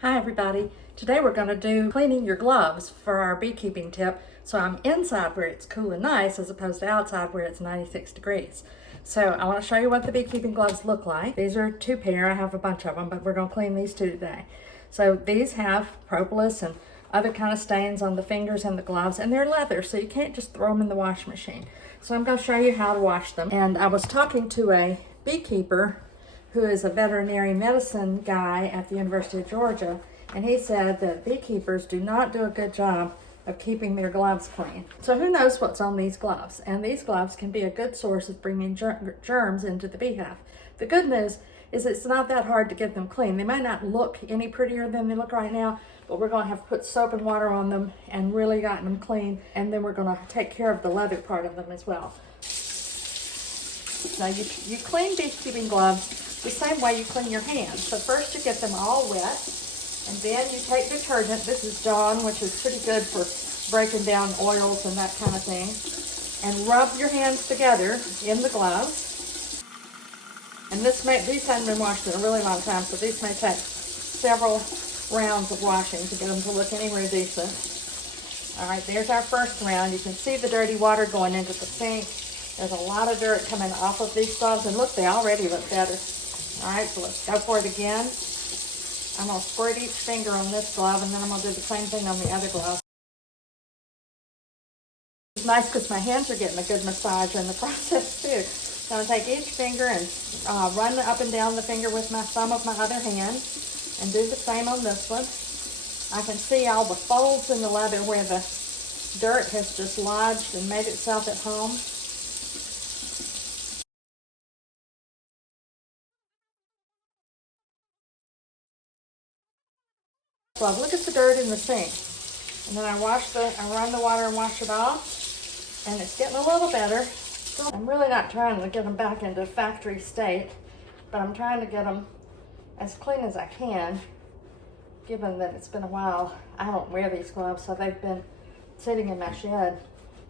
Hi everybody. Today we're going to do cleaning your gloves for our beekeeping tip. So I'm inside where it's cool and nice as opposed to outside where it's 96 degrees. So I want to show you what the beekeeping gloves look like. These are 2 pair. I have a bunch of them, but we're going to clean these 2 today. So these have propolis and other kind of stains on the fingers and the gloves, and they're leather, so you can't just throw them in the washing machine. So I'm going to show you how to wash them. And I was talking to a beekeeper who is a veterinary medicine guy at the University of Georgia, and he said that beekeepers do not do a good job of keeping their gloves clean. So who knows what's on these gloves? And these gloves can be a good source of bringing germs into the beehive. The good news is it's not that hard to get them clean. They might not look any prettier than they look right now, but we're going to have put soap and water on them and really gotten them clean, and then we're going to take care of the leather part of them as well. Now you clean beekeeping gloves the same way you clean your hands. So first you get them all wet, and then you take detergent. This is Dawn, which is pretty good for breaking down oils and that kind of thing, and rub your hands together in the gloves. And these haven't been washed in a really long time, so these may take several rounds of washing to get them to look anywhere decent. All right, there's our first round. You can see the dirty water going into the sink. There's a lot of dirt coming off of these gloves, and look, they already look better. All right, so let's go for it again. I'm going to squirt each finger on this glove, and then I'm going to do the same thing on the other glove. It's nice because my hands are getting a good massage in the process too. So I'm going to take each finger and run up and down the finger with my thumb of my other hand, and do the same on this one. I can see all the folds in the leather where the dirt has just lodged and made itself at home. So I look at the dirt in the sink, and then I run the water and wash it off, and it's getting a little better. I'm really not trying to get them back into factory state, but I'm trying to get them as clean as I can, given that it's been a while. I don't wear these gloves, so they've been sitting in my shed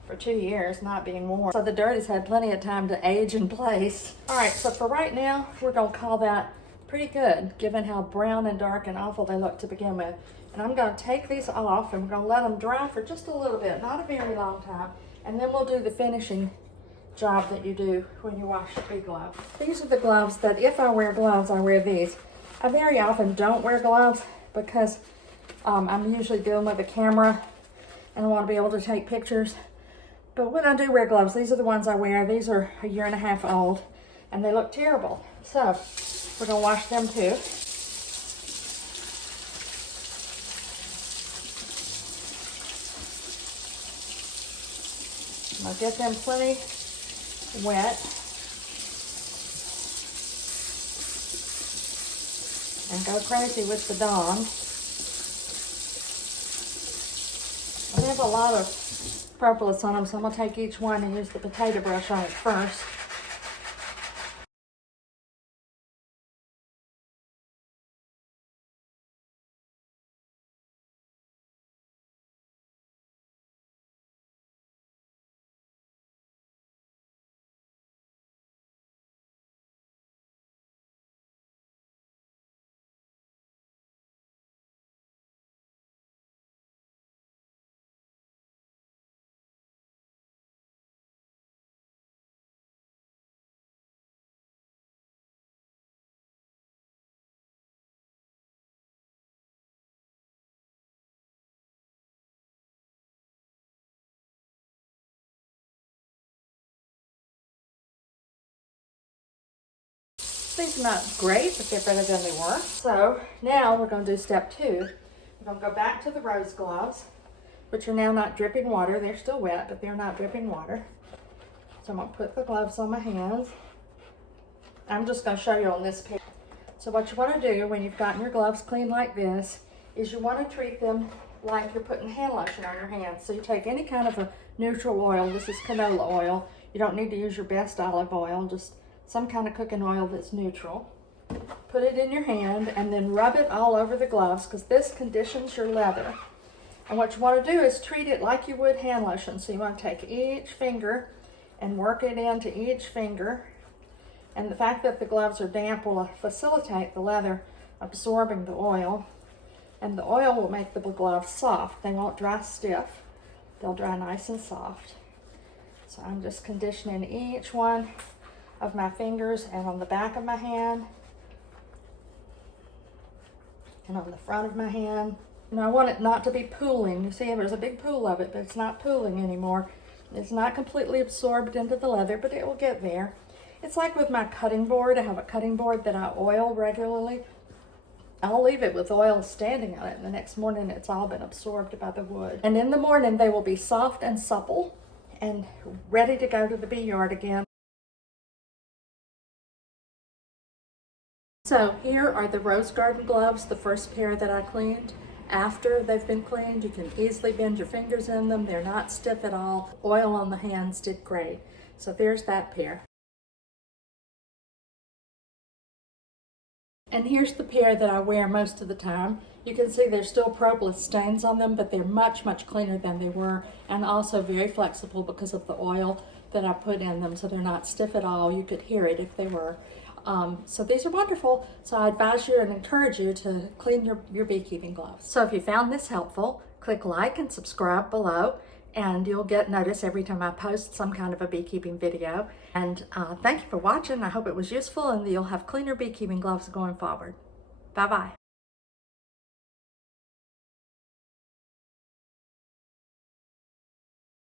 for 2 years, not being worn. So the dirt has had plenty of time to age in place. All right, so for right now, we're gonna call that pretty good, given how brown and dark and awful they look to begin with. And I'm going to take these off, and we're going to let them dry for just a little bit, not a very long time, and then we'll do the finishing job that you do when you wash your bee gloves. These are the gloves that, if I wear gloves, I wear these. I very often don't wear gloves because I'm usually dealing with a camera and I want to be able to take pictures. But when I do wear gloves, these are the ones I wear. These are 1.5 years old, and they look terrible. So we're going to wash them too. I'll get them plenty wet. And go crazy with the Dawn. I have a lot of propolis on them, so I'm going to take each one and use the potato brush on it first. These are not great, but they're better than they were. So now we're going to do step 2. We're going to go back to the rose gloves, which are now not dripping water. They're still wet, but they're not dripping water. So I'm going to put the gloves on my hands. I'm just going to show you on this picture. So what you want to do when you've gotten your gloves clean like this is you want to treat them like you're putting hand lotion on your hands. So you take any kind of a neutral oil. This is canola oil. You don't need to use your best olive oil, just some kind of cooking oil that's neutral. Put it in your hand and then rub it all over the gloves, because this conditions your leather. And what you want to do is treat it like you would hand lotion. So you want to take each finger and work it into each finger. And the fact that the gloves are damp will facilitate the leather absorbing the oil. And the oil will make the gloves soft. They won't dry stiff. They'll dry nice and soft. So I'm just conditioning each one of my fingers and on the back of my hand and on the front of my hand. And I want it not to be pooling. You see, there's a big pool of it, but it's not pooling anymore. It's not completely absorbed into the leather, but it will get there. It's like with my cutting board. I have a cutting board that I oil regularly. I'll leave it with oil standing on it, and the next morning it's all been absorbed by the wood. And in the morning they will be soft and supple and ready to go to the bee yard again. So here are the rose garden gloves, the first pair that I cleaned. After they've been cleaned, you can easily bend your fingers in them. They're not stiff at all. Oil on the hands did great. So there's that pair. And here's the pair that I wear most of the time. You can see there's still propolis stains on them, but they're much, much cleaner than they were, and also very flexible because of the oil that I put in them, so they're not stiff at all. You could hear it if they were. So these are wonderful. So I advise you and encourage you to clean your beekeeping gloves. So if you found this helpful, click like and subscribe below, and you'll get notice every time I post some kind of a beekeeping video. And thank you for watching. I hope it was useful and you'll have cleaner beekeeping gloves going forward. Bye-bye.